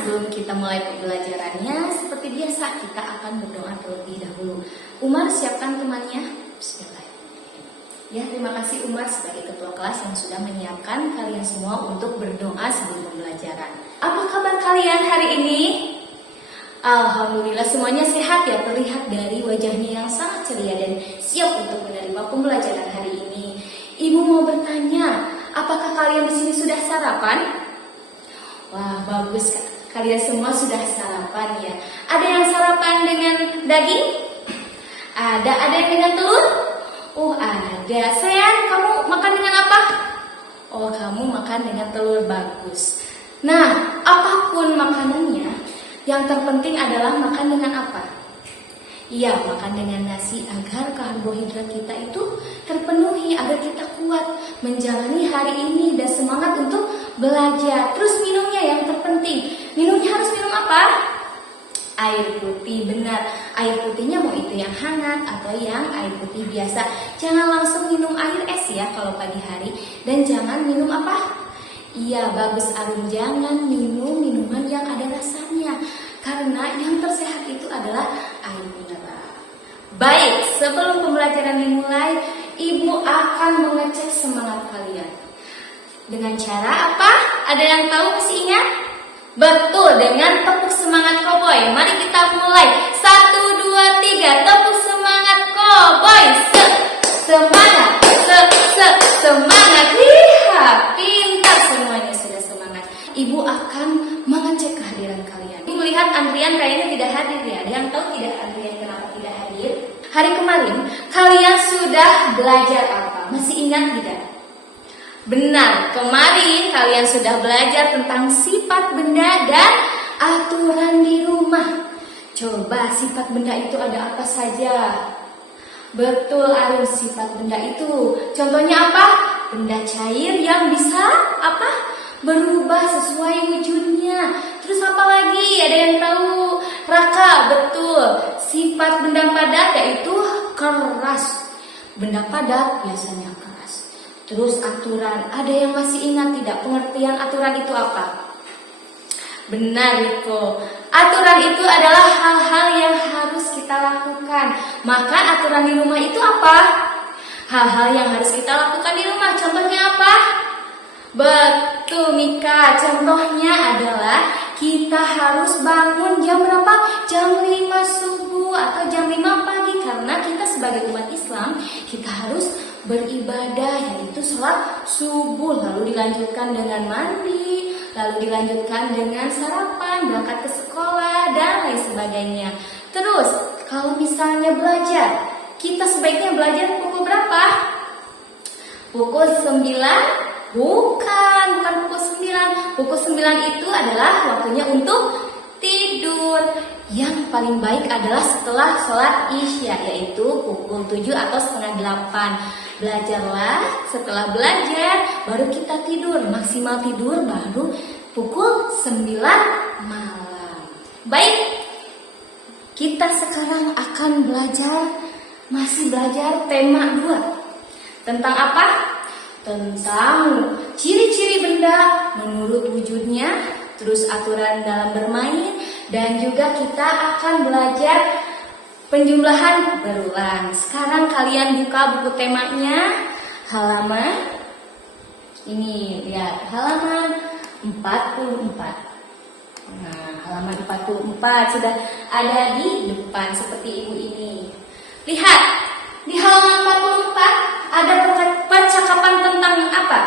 sebelum kita mulai pembelajarannya, seperti biasa kita akan berdoa terlebih dahulu. Umar, siapkan temannya. Bismillah. Ya, terima kasih Umar sebagai ketua kelas yang sudah menyiapkan kalian semua untuk berdoa sebelum pembelajaran. Apa kabar kalian hari ini? Alhamdulillah semuanya sehat ya, terlihat dari wajahnya yang sangat ceria dan siap untuk menerima pembelajaran hari ini. Ibu mau bertanya, apakah kalian di sini sudah sarapan? Wah, bagus, kalian semua sudah sarapan ya. Ada yang sarapan dengan daging? Ada yang dengan telur? Ada. Sayang, kamu makan dengan apa? Kamu makan dengan telur, bagus. Nah, apapun makanannya, yang terpenting adalah makan dengan apa? Iya, makan dengan nasi agar karbohidrat kita itu terpenuhi, agar kita kuat menjalani hari ini dan semangat untuk belajar. Terus minumnya yang terpenting. Minumnya harus minum apa? Air putih, benar. Air putihnya mau itu yang hangat atau yang air putih biasa. Jangan langsung minum air es ya kalau pagi hari. Dan jangan minum apa? Iya, bagus Arun, jangan minum minuman yang ada rasanya. Karena yang tersehat itu adalah air mineral. Baik, sebelum pembelajaran dimulai, Ibu akan mengecek semangat kalian. Dengan cara apa? Ada yang tahu, masih ingat? Betul, dengan tepuk semangat koboi. Mari kita mulai. 1, 2, 3, tepuk semangat koboi. Semangat, semangat. Lihat, pintar semuanya sudah semangat. Ibu akan mengecek kehadiran kalian. Ibu melihat antrian kayaknya tidak hadir ya. Ada yang tahu tidak antrian kenapa tidak hadir? Hari kemarin kalian sudah belajar apa? Masih ingat tidak? Benar, kemarin kalian sudah belajar tentang sifat benda dan aturan di rumah. Coba sifat benda itu ada apa saja? Betul Arun, sifat benda itu. Contohnya apa? Benda cair yang bisa apa? Berubah sesuai wujudnya. Terus apa lagi? Ada yang tahu? Raka, betul. Sifat benda padat yaitu keras. Benda padat biasanya keras. Terus aturan, ada yang masih ingat tidak pengertian aturan itu apa? Benar Riko, aturan itu adalah hal-hal yang harus kita lakukan. Maka aturan di rumah itu apa? Hal-hal yang harus kita lakukan di rumah, contohnya apa? Betul Mika, contohnya adalah kita harus bangun jam berapa? Jam 5 subuh atau jam 5 pagi. Karena kita sebagai umat Islam, kita harus beribadah, yaitu sholat subuh. Lalu dilanjutkan dengan mandi, lalu dilanjutkan dengan sarapan, berangkat ke sekolah, dan lain sebagainya. Terus, kalau misalnya belajar, kita sebaiknya belajar pukul berapa? Pukul 9? Bukan pukul 9. Pukul 9 itu adalah waktunya untuk tidur. Yang paling baik adalah setelah sholat isya, yaitu pukul 7 atau setengah 8. Belajarlah, setelah belajar baru kita tidur. Maksimal tidur baru pukul 9 malam. Baik, kita sekarang akan masih belajar tema 2. Tentang apa? Tentang ciri-ciri benda menurut wujudnya, terus aturan dalam bermain, dan juga kita akan belajar penjumlahan berulang. Sekarang kalian buka buku temanya, halaman ini, lihat halaman 44. Nah, halaman 44 sudah ada di depan seperti ibu ini. Lihat, di halaman 44 ada percakapan tentang apa?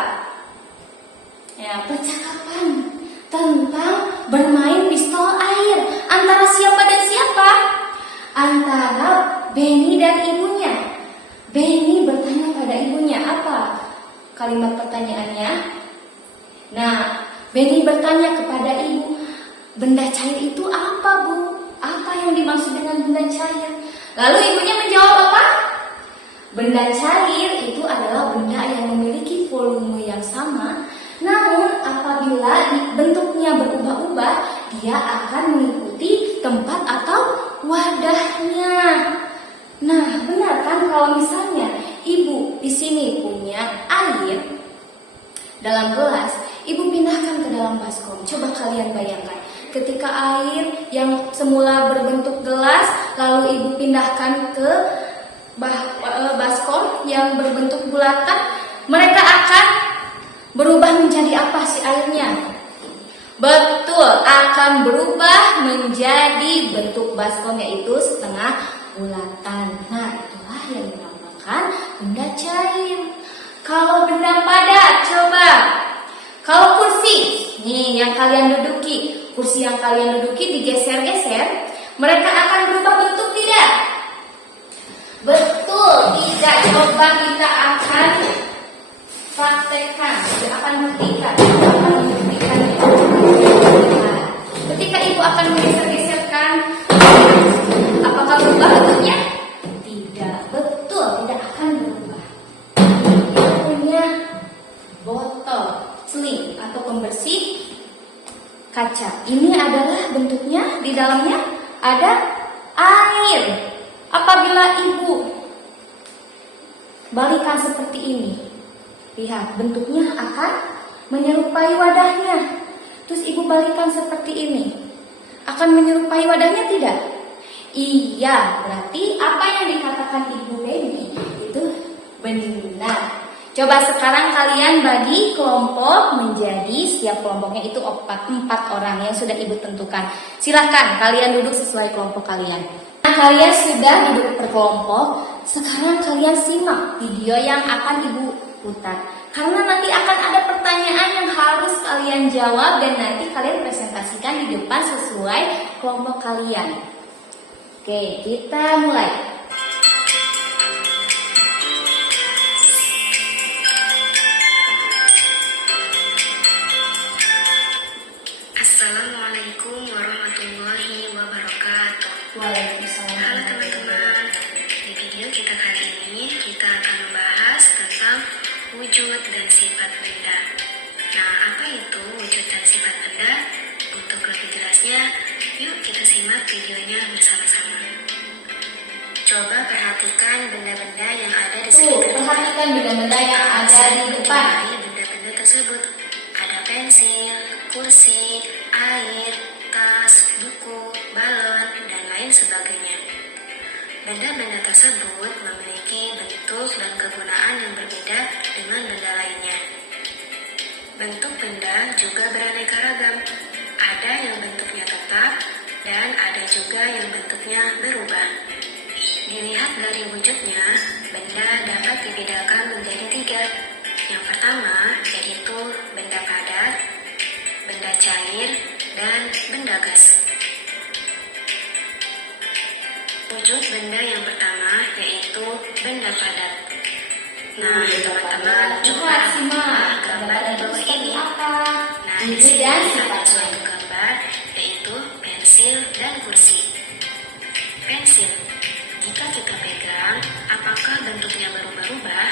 Ya, percakapan tentang bermain pistol air. Antara siapa dan siapa? Antara Benny dan ibunya. Benny bertanya pada ibunya, apa kalimat pertanyaannya? Nah, Benny bertanya kepada ibu, benda cair itu apa, Bu? Apa yang dimaksud dengan benda cair? Lalu ibunya menjawab apa? Benda cair itu adalah benda yang memiliki volume yang sama, namun apabila bentuknya berubah-ubah, dia akan mengikuti tempat atau wadahnya. Nah, benar kan kalau misalnya ibu di sini punya air dalam gelas, ibu pindahkan ke dalam baskom. Coba kalian bayangkan, ketika air yang semula berbentuk gelas lalu ibu pindahkan ke baskom yang berbentuk bulatan, mereka akan berubah menjadi apa sih airnya? Betul, akan berubah menjadi bentuk baskom, yaitu setengah bulatan. Nah, itulah yang dinamakan benda cair. Kalau benda padat, coba. Kalau kursi, nih yang kalian duduki, kursi yang kalian duduki digeser-geser, mereka akan berubah bentuk tidak? Betul, tidak. Coba kita akan praktekkan, kita akan buktikan. Ketika ibu akan menggeser-geserkan, apakah berubah bentuknya? Tidak, betul, tidak akan berubah. Kita punya botol sling atau pembersih kaca. Ini adalah bentuknya, di dalamnya ada air. Apabila ibu balikan seperti ini, lihat bentuknya akan menyerupai wadahnya. Terus ibu balikan seperti ini, akan menyerupai wadahnya tidak? Iya, berarti apa yang dikatakan ibu Baby itu benar. Coba sekarang kalian bagi kelompok menjadi, setiap kelompoknya itu 4 orang yang sudah ibu tentukan. Silahkan kalian duduk sesuai kelompok kalian. Nah, kalian sudah duduk per kelompok. Sekarang kalian simak video yang akan ibu putar. Karena nanti akan ada pertanyaan yang harus kalian jawab dan nanti kalian presentasikan di depan sesuai kelompok kalian. Oke, kita mulai. Assalamualaikum warahmatullahi wabarakatuh. Waalaikumsalam. Halo teman-teman. Di video kita kali ini kita akan membahas tentang wujud dan sifat benda. Nah, apa itu wujud dan sifat benda? Untuk lebih jelasnya, yuk kita simak videonya bersama-sama. Coba perhatikan benda-benda yang ada di sekitar. Perhatikan benda-benda yang ada di depan. Benda-benda tersebut ada pensil, kursi, air, tas, buku, balon, dan lain sebagainya. Benda-benda tersebut memiliki bentuk dan kegunaan yang berbeda dengan benda lainnya. Bentuk benda juga beraneka ragam. Ada yang bentuknya tetap dan ada juga yang bentuknya berubah. Dilihat dari wujudnya, benda dapat dibedakan menjadi 3. Yang pertama yaitu benda padat, benda cair, dan benda gas. Wujud benda yang pertama yaitu benda padat. Nah, teman-teman coba simak gambar di bawah ini. Nah, di sini ada suatu gambar yaitu pensil dan kursi. Pensil, jika kita pegang, apakah bentuknya berubah-ubah?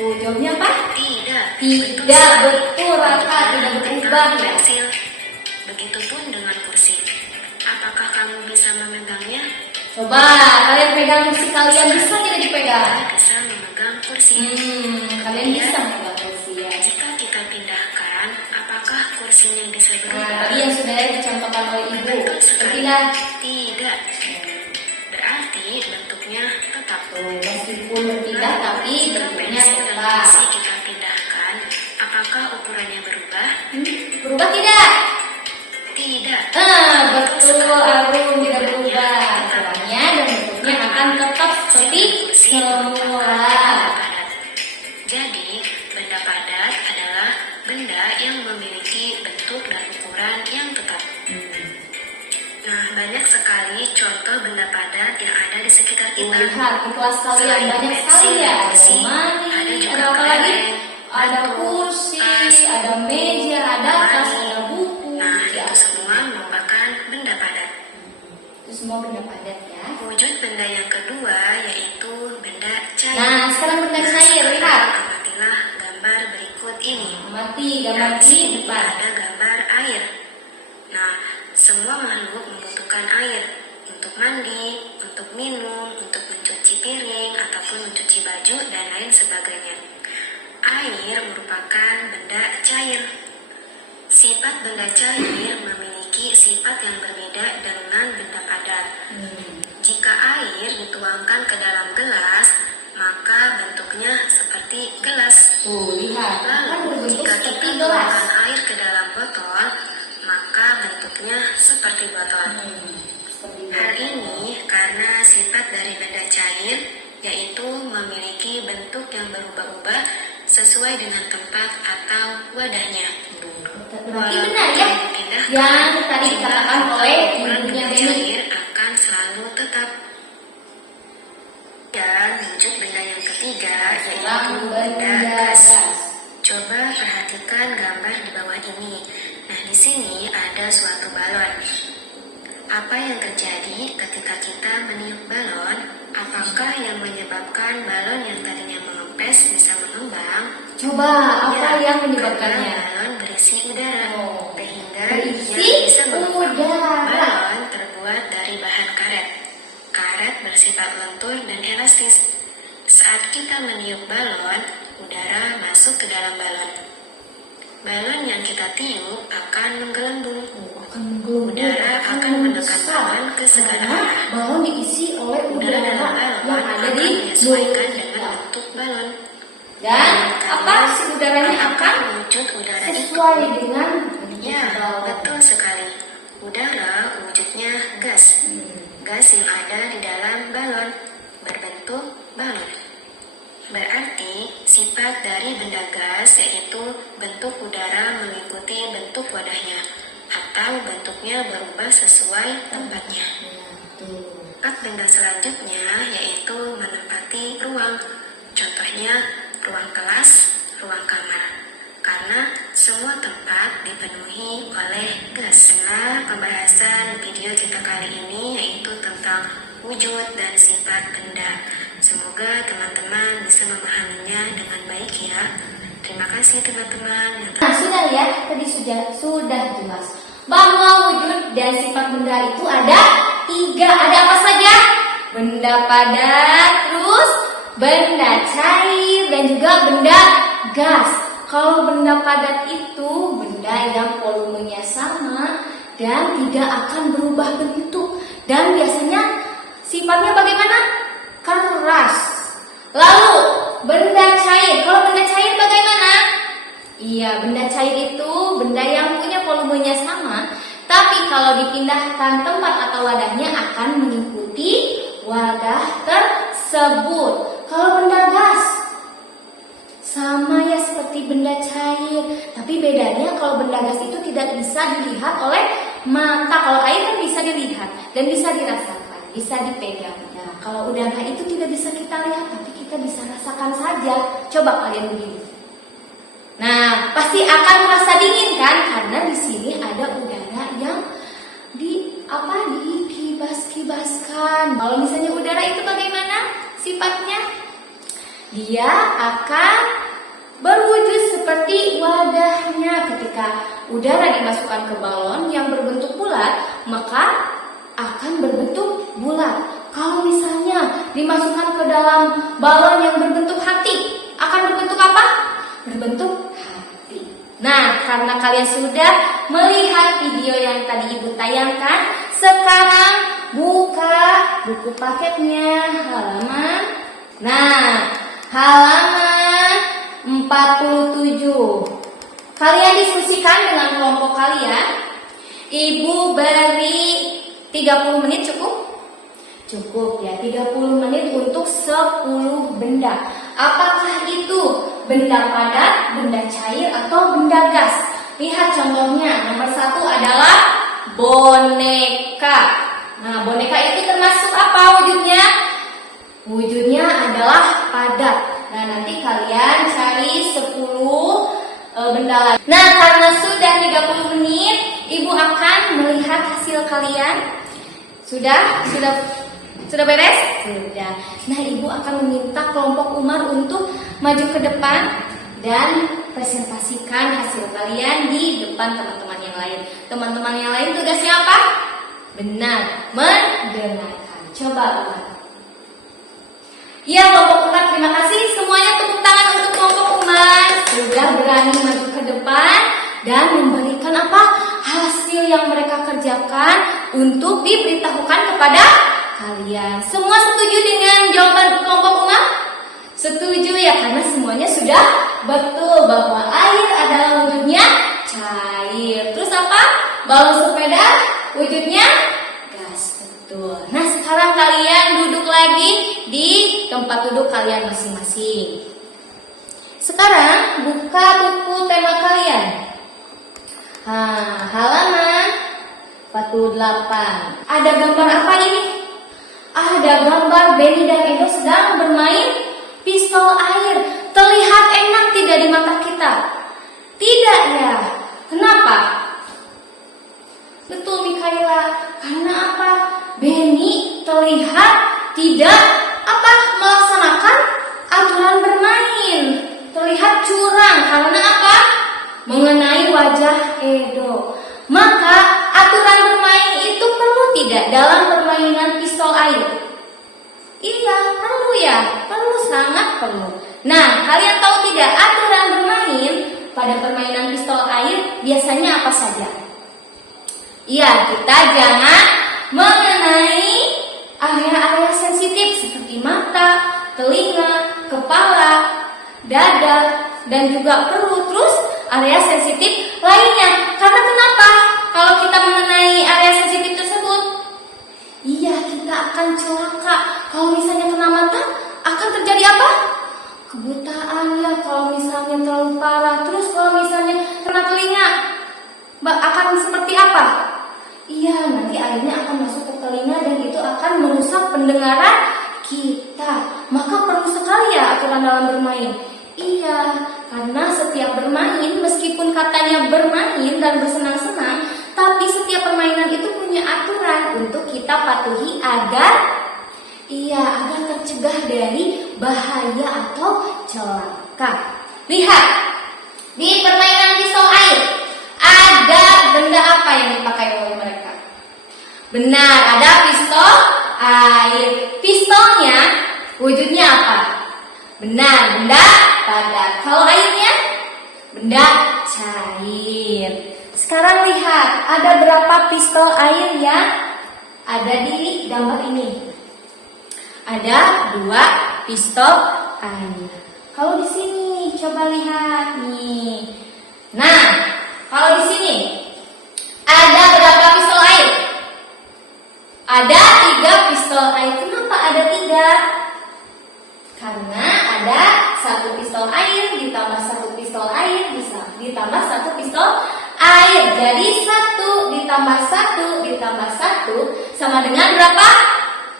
Jawabnya apa? Tidak. Tidak, betul Raka, tidak berubah ya. Pensil. Begitupun dengan kursi. Apakah kamu bisa memegangnya? Coba kalian pegang kursi, kalian bisa tidak dipegang? Bisa memegang kursi. Kalian bisa memegang kursi ya. Jika kita pindahkan, apakah kursinya bisa Nah, berubah? tadi yang sudah dicontohkan oleh ibu. Betul sekali. Tidak. Tidak. Berarti bentuknya tetap. Meskipun berpindah tapi Jika bentuknya pensil dan tetap. kursi kita pindahkan, apakah ukurannya berubah? Berubah tidak? Tidak. Betul, Arum, tidak berubah. Ukurannya dan bentuknya akan tetap seperti semula. Jadi, benda padat adalah benda yang memiliki bentuk dan ukuran yang tetap. Nah, banyak sekali contoh benda padat yang ada di sekitar kita. Lihat di kelas kalian banyak sekali ya. Ada mani, ada apa lagi? Ada kursi, ada meja, ada tas, ada buku. Nah, itu semua merupakan benda padat. Itu semua benda padat ya. Wujud benda yang kedua yaitu benda cair. Nah, sekarang benda cair, lihat. Amatilah gambar berikut ini. Amati gambar di depan. Ada gambar air. Nah, semua makhluk membutuhkan air untuk mandi, untuk minum, untuk mencuci piring, ataupun mencuci baju, dan lain sebagainya. Air merupakan benda cair. Sifat benda cair memiliki seperti botol. Hal ini karena sifat dari benda cair, yaitu memiliki bentuk yang berubah-ubah sesuai dengan tempat atau wadahnya. Berarti benar ya yang tadi dikatakan oleh ibunya benda Denny. cair akan selalu tetap. Dan wujud benda yang ketiga yaitu benda gas. Coba perhatikan gambar di bawah ini. Nah, di sini ada suatu balon. Apa yang terjadi ketika kita meniup balon? Apakah yang menyebabkan balon yang tadinya mengempes bisa mengembang? Coba apa Ya, yang karena menyebabkannya? balon berisi udara, sehingga Berisi ia bisa mengembang. udara. Balon terbuat dari bahan karet. Karet bersifat lentur dan elastis. Saat kita meniup balon, udara masuk ke dalam balon. Balon yang kita tiup akan menggelembung. Udara akan menekan balon ke segala karena arah. balon diisi oleh Udara udara dalam yang balon ada akan di menyesuaikan dengan mulutnya. bentuk balon. Dan apa si udaranya akan wujud udara sesuai itu? dengan Ya, balon. betul sekali. Udara wujudnya gas. Gas yang ada di dalam balon berbentuk balon. Berarti sifat dari benda gas yaitu bentuk udara mengikuti bentuk wadahnya atau bentuknya berubah sesuai tempatnya. Sifat benda selanjutnya yaitu menempati ruang. Contohnya ruang kelas, ruang kamar. Karena semua tempat dipenuhi oleh gas. Nah, pembahasan video kita kali ini yaitu tentang wujud dan sifat benda. Semoga teman-teman bisa memahaminya dengan baik ya. Terima kasih teman-teman. Nah, sudah ya, tadi sudah jelas bahwa wujud dan sifat benda itu ada 3. Ada apa saja? Benda padat, terus benda cair, dan juga benda gas. Kalau benda padat itu benda yang volumenya sama dan tidak akan berubah bentuk. Dan biasanya sifatnya bagaimana? Keras. Lalu benda cair. Kalau benda cair bagaimana? Iya, benda cair itu benda yang punya volumenya sama, tapi kalau dipindahkan tempat atau wadahnya akan mengikuti wadah tersebut. Kalau benda gas sama ya seperti benda cair, tapi bedanya kalau benda gas itu tidak bisa dilihat oleh mata. Kalau air kan bisa dilihat dan bisa dirasakan, bisa dipegang. Nah, kalau udara itu tidak bisa kita lihat, tapi kita bisa rasakan saja. Coba kalian begini. Nah, pasti akan merasa dingin kan? Karena di sini ada udara yang dikibas-kibaskan. Kalau misalnya udara itu bagaimana sifatnya? Dia akan berwujud seperti wadahnya. Ketika udara dimasukkan ke balon yang berbentuk bulat, maka akan berbentuk bulat. Kalau misalnya dimasukkan ke dalam balon yang berbentuk hati, akan berbentuk apa? Berbentuk hati. Nah, karena kalian sudah melihat video yang tadi Ibu tayangkan, sekarang buka buku paketnya halaman. Nah, halaman 47. Kalian diskusikan dengan kelompok kalian. Ibu beri 30 menit cukup? Cukup ya, 30 menit untuk 10 benda. Apakah itu benda padat, benda cair, atau benda gas? Lihat contohnya, nomor 1 adalah boneka. Nah, boneka itu termasuk apa wujudnya? Wujudnya adalah padat. Nah, nanti kalian cari 10 benda lain. Nah, karena sudah 30 menit, Ibu akan melihat hasil kalian. Sudah beres? Sudah. Nah, Ibu akan meminta kelompok Umar untuk maju ke depan dan presentasikan hasil kalian di depan teman-teman yang lain. Teman-teman yang lain tugasnya apa? Benar, mendengarkan. Coba Umar. Ya, kelompok Umar, terima kasih. Semuanya tepuk tangan untuk kelompok Umar. Sudah berani maju ke depan dan memberikan apa? Hasil yang mereka kerjakan untuk diberitahukan kepada kalian. Semua setuju dengan jawaban kelompok Umar? Setuju ya, karena semuanya sudah betul bahwa air adalah wujudnya cair. Terus apa? Balon sepeda Wujudnya gas, betul. Nah, sekarang kalian duduk lagi di tempat duduk kalian masing-masing. Sekarang buka buku tema kalian. Halaman 48. Ada gambar apa ini? Ada gambar Benny dan Edo sedang bermain pistol air. Terlihat enak tidak di mata kita? Tidak ya. Kenapa? Betul Mikaela. Karena apa? Benny terlihat tidak melaksanakan aturan bermain. Terlihat curang. Karena apa? Mengenai wajah Edo. Maka aturan bermain itu perlu tidak dalam permainan pistol air? Iya, perlu ya. Perlu, sangat perlu. Nah, kalian tahu tidak aturan bermain pada permainan pistol air biasanya apa saja? Iya, kita jangan mengenai area-area sensitif seperti mata, telinga, kepala, dada, dan juga perut. Terus area sensitif lainnya. Karena kenapa? Kalau kita mengenai area sensitif tersebut, iya, kita akan celaka. Kalau misalnya kena mata, akan terjadi apa? Kebutaan ya, kalau misalnya terlalu parah. Terus kalau misalnya kena telinga, akan seperti apa? Iya, nanti airnya akan masuk ke telinga dan itu akan merusak pendengaran kita. Maka perlu sekali ya aturan dalam bermain. Iya, karena setiap bermain, meskipun katanya bermain dan bersenang-senang, tapi setiap permainan itu punya aturan untuk kita patuhi agar tercegah dari bahaya atau celaka. Lihat, di permainan pistol air, ada benda apa yang dipakai oleh mereka? Benar, ada pistol air. Pistolnya wujudnya apa? Benar, benda padat. Kalau airnya? Benda cair. Sekarang lihat, ada berapa pistol air yang ada di gambar ini? Ada 2 pistol air. Kalau di sini, coba lihat nih. Nah, kalau di sini ada berapa pistol air? Ada 3 pistol air. Kenapa ada 3? Karena ada 1 pistol air ditambah 1 pistol air ditambah 1 pistol air. Jadi 1 ditambah 1 ditambah 1 sama dengan berapa?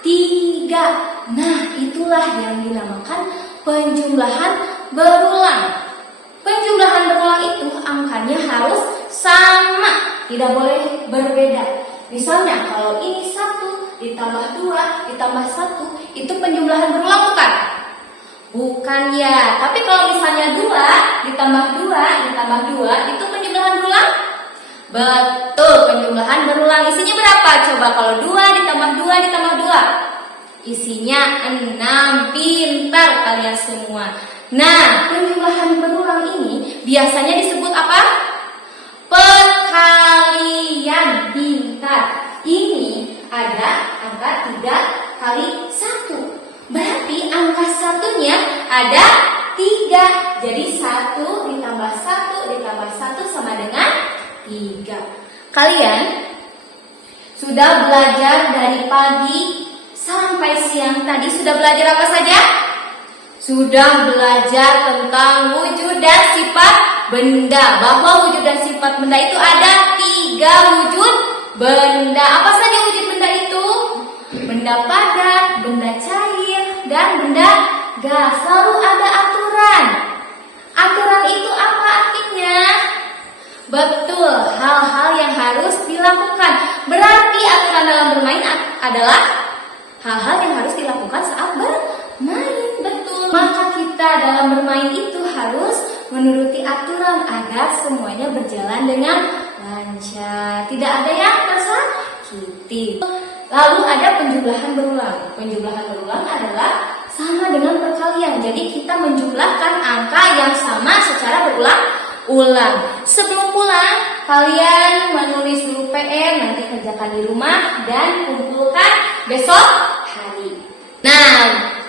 3. Nah, itulah yang dinamakan penjumlahan berulang. Penjumlahan berulang itu angkanya harus sama, tidak boleh berbeda. Misalnya kalau ini 1 ditambah 2 ditambah 1, itu penjumlahan berulang bukan? Bukan ya, tapi kalau misalnya 2 ditambah 2 ditambah 2, itu penjumlahan berulang? Betul, penjumlahan berulang. Isinya berapa? Coba kalau 2 ditambah 2 ditambah 2. Isinya 6. Pintar kalian semua. Nah, penjumlahan berulang ini biasanya disebut apa? Perkalian. Pintar. Ini ada angka 3 kali 1. Berarti angka satunya ada 3. Jadi 1 ditambah 1 ditambah 1 sama dengan 3. Kalian sudah belajar dari pagi sampai siang tadi. Sudah belajar apa saja? Sudah belajar tentang wujud dan sifat benda. Bahwa wujud dan sifat benda itu ada 3 wujud benda. Apa saja wujud benda itu? Benda padat, benda cair, dan benda gas. Lalu ada aturan. Aturan itu apa artinya? Betul, hal-hal yang harus dilakukan. Berarti aturan dalam bermain adalah hal-hal yang harus dilakukan saat bermain. Betul. Maka kita dalam bermain itu harus menuruti aturan agar semuanya berjalan dengan lancar. Tidak ada yang tersakiti. Lalu ada penjumlahan berulang. Penjumlahan berulang adalah sama dengan perkalian. Jadi kita menjumlahkan angka yang sama secara berulang-ulang. Sebelum pulang, kalian menulis dulu PR, nanti kerjakan di rumah dan kumpulkan besok hari. Nah,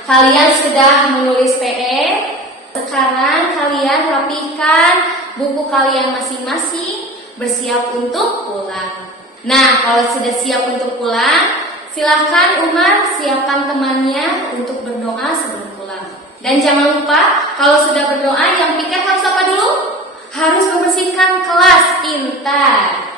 kalian sudah menulis PR. Sekarang kalian rapikan buku kalian masing-masing, bersiap untuk pulang. Nah, kalau sudah siap untuk pulang, silakan Umar siapkan temannya untuk berdoa sebelum pulang. Dan jangan lupa, kalau sudah berdoa, yang piket harus apa dulu? Harus membersihkan kelas. Pintar.